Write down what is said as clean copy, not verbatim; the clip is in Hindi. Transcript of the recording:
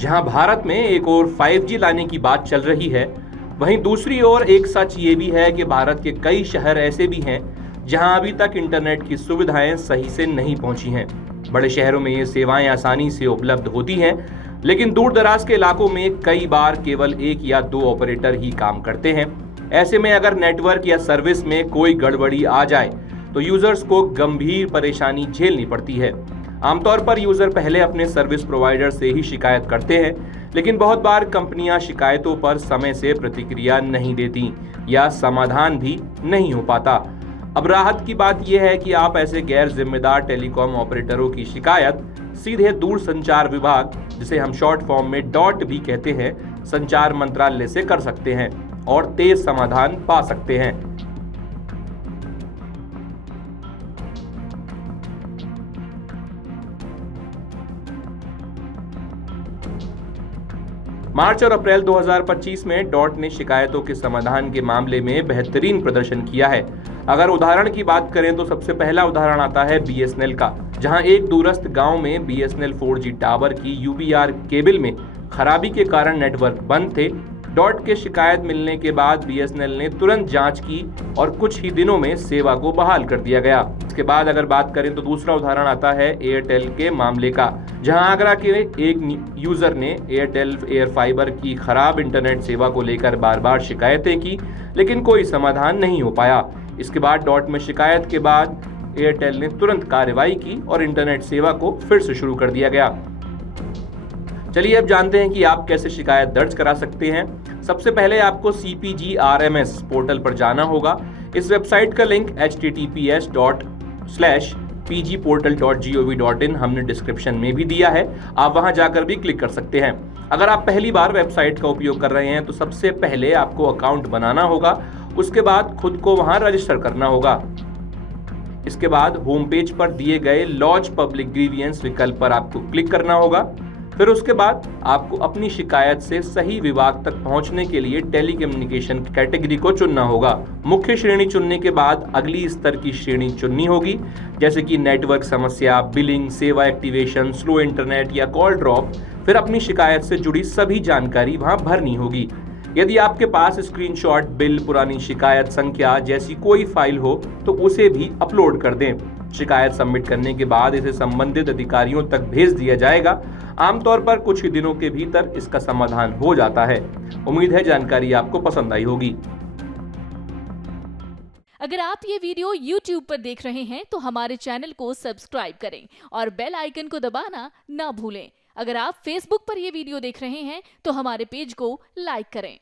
जहां भारत में एक और 5G लाने की बात चल रही है, वहीं दूसरी ओर एक सच ये भी है कि भारत के कई शहर ऐसे भी हैं जहां अभी तक इंटरनेट की सुविधाएं सही से नहीं पहुंची हैं। बड़े शहरों में ये सेवाएं आसानी से उपलब्ध होती हैं, लेकिन दूर दराज के इलाकों में कई बार केवल एक या दो ऑपरेटर ही काम करते हैं। ऐसे में अगर नेटवर्क या सर्विस में कोई गड़बड़ी आ जाए तो यूजर्स को गंभीर परेशानी झेलनी पड़ती है। आमतौर पर यूजर पहले अपने सर्विस प्रोवाइडर से ही शिकायत करते हैं, लेकिन बहुत बार कंपनियां शिकायतों पर समय से प्रतिक्रिया नहीं देती या समाधान भी नहीं हो पाता। अब राहत की बात यह है कि आप ऐसे गैर जिम्मेदार टेलीकॉम ऑपरेटरों की शिकायत सीधे दूर संचार विभाग, जिसे हम शॉर्ट फॉर्म में डॉट भी कहते हैं, संचार मंत्रालय से कर सकते हैं और तेज समाधान पा सकते हैं। मार्च और अप्रैल 2025 में डॉट ने शिकायतों के समाधान के मामले में बेहतरीन प्रदर्शन किया है। अगर उदाहरण की बात करें तो सबसे पहला उदाहरण आता है BSNL का, जहां एक दूरस्थ गांव में BSNL 4G टावर की UBR केबल में खराबी के कारण नेटवर्क बंद थे। डॉट के शिकायत मिलने के बाद BSNL ने तुरंत जांच की और कुछ ही दिनों में सेवा को बहाल कर दिया गया। इसके बाद अगर बात करें तो दूसरा उदाहरण आता है एयरटेल के मामले का, जहां आगरा के एक यूजर ने एयरटेल एयर फाइबर की खराब इंटरनेट सेवा को लेकर बार बार शिकायतें की, लेकिन कोई समाधान नहीं हो पाया। इसके बाद डॉट में शिकायत के बाद एयरटेल ने तुरंत कार्रवाई की और इंटरनेट सेवा को फिर से शुरू कर दिया गया। चलिए अब जानते हैं कि आप कैसे शिकायत दर्ज करा सकते हैं। सबसे पहले आपको CPG-RMS पोर्टल पर जाना होगा। इस वेबसाइट का लिंक https:/pgportal.gov.in हमने डिस्क्रिप्शन में भी दिया है, आप वहां जाकर भी क्लिक कर सकते हैं। अगर आप पहली बार वेबसाइट का उपयोग कर रहे हैं तो सबसे पहले आपको अकाउंट बनाना होगा, उसके बाद खुद को वहां रजिस्टर करना होगा। इसके बाद होम पेज पर दिए गए लॉन्च पब्लिक ग्रीवियंस विकल्प पर आपको क्लिक करना होगा। फिर उसके बाद आपको अपनी शिकायत से सही विभाग तक पहुंचने के लिए टेलीकम्युनिकेशन कैटेगरी को चुनना होगा। मुख्य श्रेणी चुनने के बाद अगली स्तर की श्रेणी चुननी होगी, जैसे कि नेटवर्क समस्या, बिलिंग, सेवा एक्टिवेशन, स्लो इंटरनेट या कॉल ड्रॉप। फिर अपनी शिकायत से जुड़ी सभी जानकारी वहां भरनी होगी। यदि आपके पास स्क्रीनशॉट, बिल, पुरानी शिकायत संख्या जैसी कोई फाइल हो तो उसे भी अपलोड कर दें। शिकायत सबमिट करने के बाद इसे संबंधित अधिकारियों तक भेज दिया जाएगा। आमतौर पर कुछ ही दिनों के भीतर इसका समाधान हो जाता है। उम्मीद है जानकारी आपको पसंद आई होगी। अगर आप ये वीडियो YouTube पर देख रहे हैं तो हमारे चैनल को सब्सक्राइब करें और बेल आइकन को दबाना ना भूलें। अगर आप Facebook पर ये वीडियो देख रहे हैं तो हमारे पेज को लाइक करें।